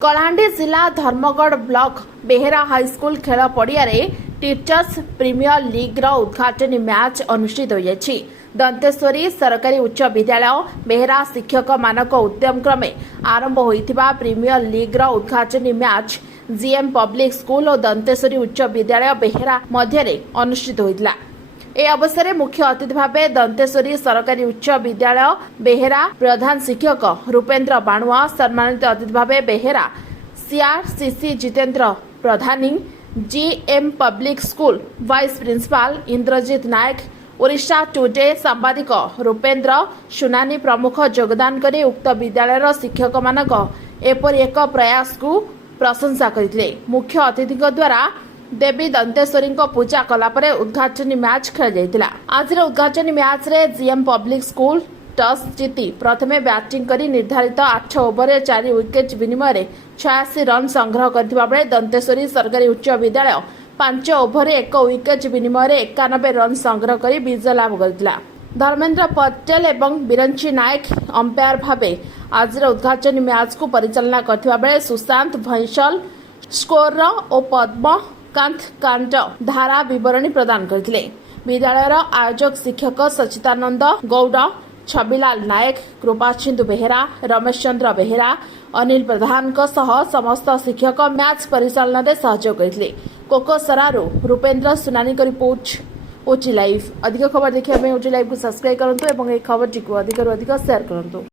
कलाहांडी जिला Dharamgarh block Behera high school खेल पड़िया टीचर्स प्रीमियर लीग रो उद्घाटनी मैच अनुष्ठित हो जायछि। दंतेश्वरी सरकारी उच्च विद्यालय बेहेरा शिक्षक मानक उद्यम क्रमे आरंभ होइथिबा प्रीमियर लीग रो उद्घाटनी मैच जीएम पब्लिक स्कूल और दंतेश्वरी उच्च विद्यालय बेहेरा मध्य अनुष्ठित होइतिला। ए अवसर में मुख्य अतिथि भाव दंतेश्वरी सरकारी उच्च विद्यालय बेहेरा प्रधान शिक्षक रूपेन्द्र बाणुआ, सम्मानित अतिथि Bhaba Behera CRCC Jitendra Pradhani, GM public school vice principal Indrajit Nayak, Odisha today सांबादिक रूपेन्द्र सुनानी प्रमुख योगदान करी उक्त विद्यालय शिक्षक मानक एपरि एक प्रयास को प्रशंसा करथिले। मुख्य अतिथि द्वारा देवी दंतेश्वरी पूजा कलापर उद्घाटनी मैच खेल जाइतिला। आज उद्घाटनी मैच रे जीएम पब्लिक स्कूल टॉस जीति प्रथमे बैटिंग करी निर्धारित 8 ओवर 4 विकेट विनिमय 86 रन संग्रह करथिबा बेले दंतेश्वरी सरकारी उच्च विद्यालय 5 ओवर 1 विकेट विनिमय 91 रन संग्रह करी विजय लाभ करथिला। धर्मेन्द्र पटेल एवं बिरंची नायक अंपायर भावे आज उद्घाटनी मैच को परिचालना करथिबा बेले सुशांत भैंसल स्कोर और पद्म कांत धारा विवरणी प्रदान करथिले। विद्यालयर आयोजक शिक्षक सचितानंद गौड़, छबिलाल नायक, कृपासिंधु बेहेरा, रमेश चंद्र बेहेरा, अनिल प्रधान सह समस्त शिक्षक मैच परिचालन में सहयोग करथिले। कोकोसरारू रूपेन्द्र सुनानी को रिपोर्ट ओटी लाइव। अधिक खबर देखिए ओटी लाइव को सब्सक्राइब करंतु एवं ए खबर टी को अधिक शेयर करंतु।